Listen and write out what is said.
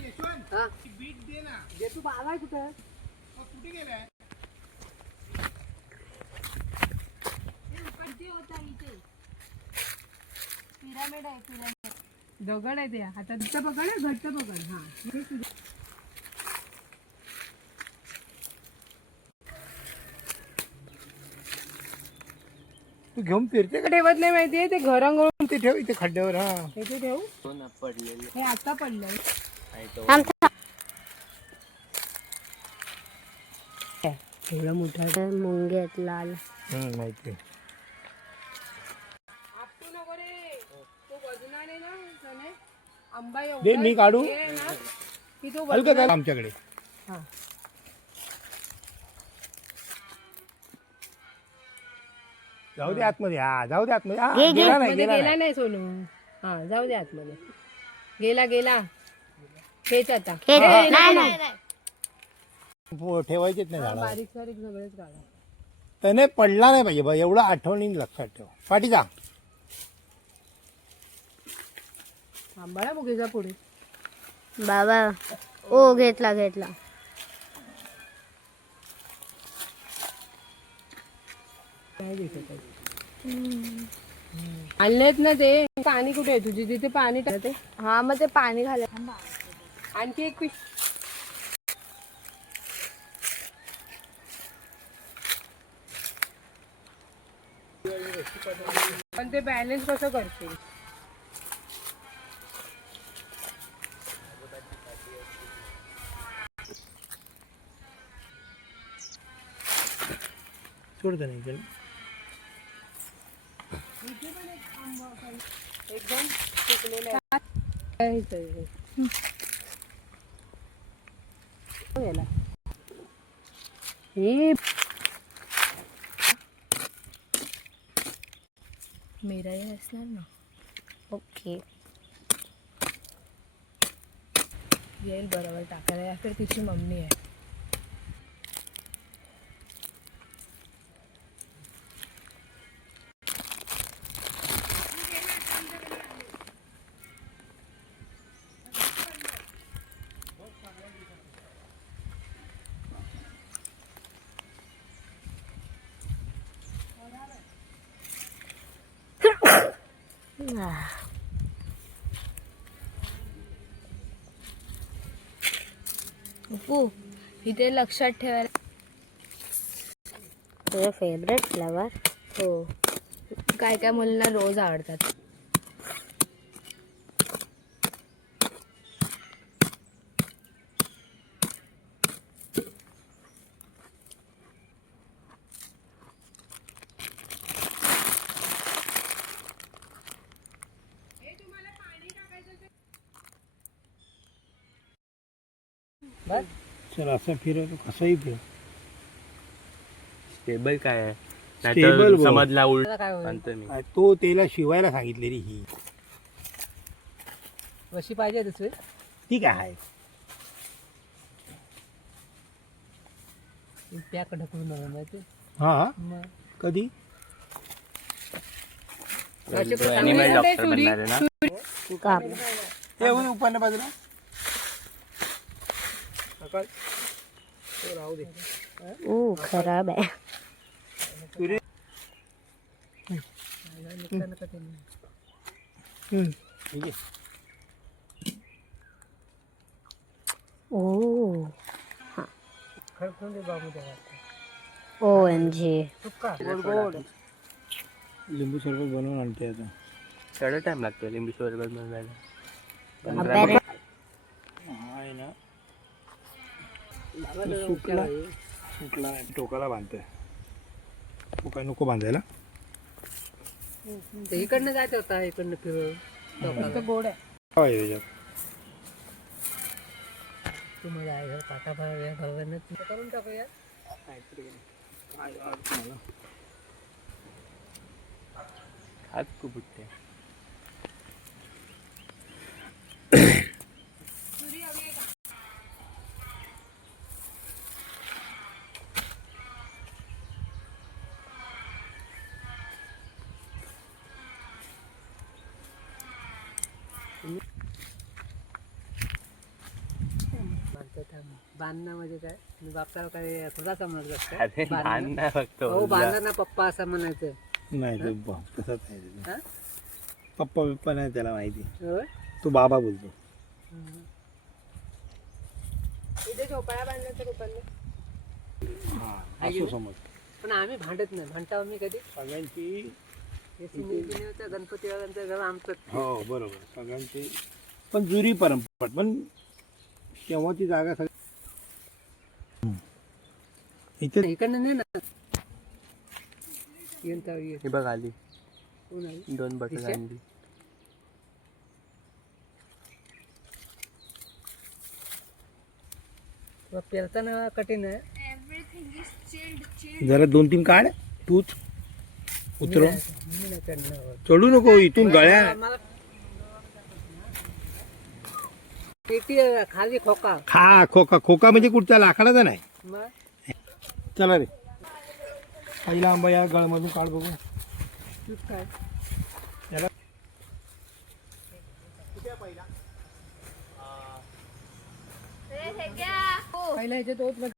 Bit दे ना. दे तू बाला कुठे कुठे गेलाय? पिरामिड आहे पिरामिड. दगड आहे ते आता तिथं पकड घट्ट पकड. हा तू घेऊन फिरते का? ठेवत नाही माहितीये ते घरांगळून ते ठेव इथे खड्ड्यावर. हा इथे ठेवू. पडलेले हे आता पडलंय. एवढा मोठा मुंगे आहेत लाल. माहिती. आपटू नको रे. तो वजनाने ना सने आंबा दे मी काढू. की तो हलकं झालं आमच्याकडे. हा जाऊ दे आतमध्ये. हा जाऊ दे आतमध्ये. हा गेला नाही गेला गेला नाही. नाही सोनू. हा जाऊ दे आतमध्ये. गेला गेला. खेच आता. ठेवायचेच नाही झाडा. बारीक सारीक सगळेच काढा. त्याने पडला नाही पाहिजे बा. एवढं आठवणी लक्षात ठेव. पाठी जा. आंबाळा मुगेचा पुढे. बाबा ओ घेतला घेतला. आणलेत ना ते. पाणी कुठे आहे तुझी? तिथे पाणी टाकते. हा मग ते पाणी घाल. आणखी एक पिश. पण ते बॅलन्स कसं करते? सोडतं नाही गेलं. एकदम सुकलेलं आहे. हे मेरा हे असणार ना. ओके येईल बरोबर टाकायला. या तर तिची मम्मी आहे. इथे लक्षात ठेवायला. तुझं फेवरेट फ्लॉवर. हो. काय काय मुलांना रोज आवडतात. चल असं फिरवतो. कसंही फिर. स्टेबल काय आहे? Stable नाहीतर बोल. समजला उलट काय होईल? आणतो मी. तो त्याला शिवायला सांगितले रे. ही वशी पाहिजे दुसरी. ती काय आहे? त्याकडे ढकलून माहिती. हा मग कधी? ॲनिमल डॉक्टर बनणार आहे ना. ते उपन्न बाजूला. राहू दे. खराब आहे. ओ खरखून दे बाबू त्याला. OMG. लिंबू सरबत बनवून आणते आता. थोडा टाइम लागतो लिंबू सरबत बनवायला. आहे ना. सुकला सुकला. टोकाला बांधतोय. टोका नको बांधायला. इकडनं जायचं होता. इकडनं फिरून गोड आहे. तुम्हाला आहे काटा भरवणच करून टाकूया. हात खूप उठते. बांधणं म्हणजे काय मी बाप्पाला काय तुझा समजत असतं अरे लहान नाही फक्त हो बांधणार ना पप्पा असं म्हणायचं नाही तो तसंच नाही हा? पप्पा बिप्पा नाही त्याला माहिती होय? तो बाबा बोलतो इथे झोपाळ्या बांधल्या तर रुपांनी असं समज पण आम्ही भांडत नाही भांडता मी कधी सगळ्यांची हे सिनेच्या गणपती वगैरे घर आमचं हो बरोबर सगळ्यांची पण जुरी परंपरा पण तेव्हाची जागा सगळी इथे इकडनं नाही ना येणता ये हे बघ आली कोण आली 2 बटन दिशा? आणली तुला पेरताना कठीण आहे जरा 2-3 काढ तूच उतरव मी नाही करणार. चढू नको इथून गळ्या मला पेटी आहे, खाली खोका खा खोका खोका म्हणजे कुठच्या लाकडाचा नाही मग चला रे पहिला आंबा या गळमधून काढ बघू तूच काय याला पहिला ह्याच्यात ओत